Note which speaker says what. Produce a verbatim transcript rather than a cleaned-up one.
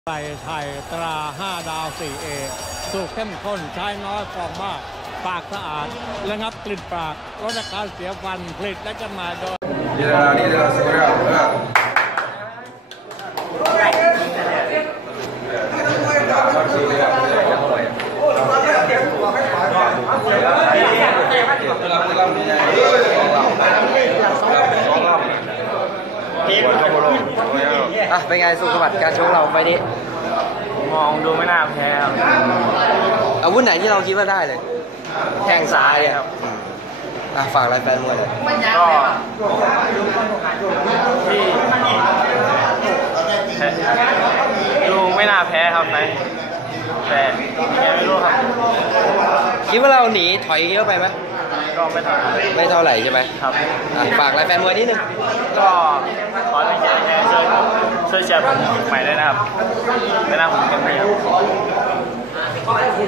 Speaker 1: ไก่ไทยตราห้าดาวสี่เอสูตรเข้มข้นใช้น้อยฟองมากปากสะอาดระงับกลิ่นปากลดอาการเสียฟันผลิตและจำหน่ายโดยนี่ละนี่ละสุดยอดเลย
Speaker 2: อ่ะเป็นไงสุขบัตรการชกเราไฟนี้
Speaker 3: มองดูไม่น่าแพ้ครับ
Speaker 2: อาวุธไหนที่เราคิดว่าได้เลยแข้งซ้ายครับอ่ะฝากอะไรแฟนมวยเลย
Speaker 3: ก็ที่ดูไม่น่าแพ้ครับไหมแต่ไม่รู้ครับ
Speaker 2: คิดว่าเราหนีถอยเยอะไปไหม
Speaker 3: ก็ไม่เท่าไหร่
Speaker 2: ไม่เท่าไหร่ใช่ไหม
Speaker 3: ครับ
Speaker 2: ฝากอะไรแฟนมวยนิดนึง
Speaker 3: ก็ขอให้ช่วยช่วยเชียร์ผมใหม่ด้วยนะครับไม่น่าผมเต็มที่ครับ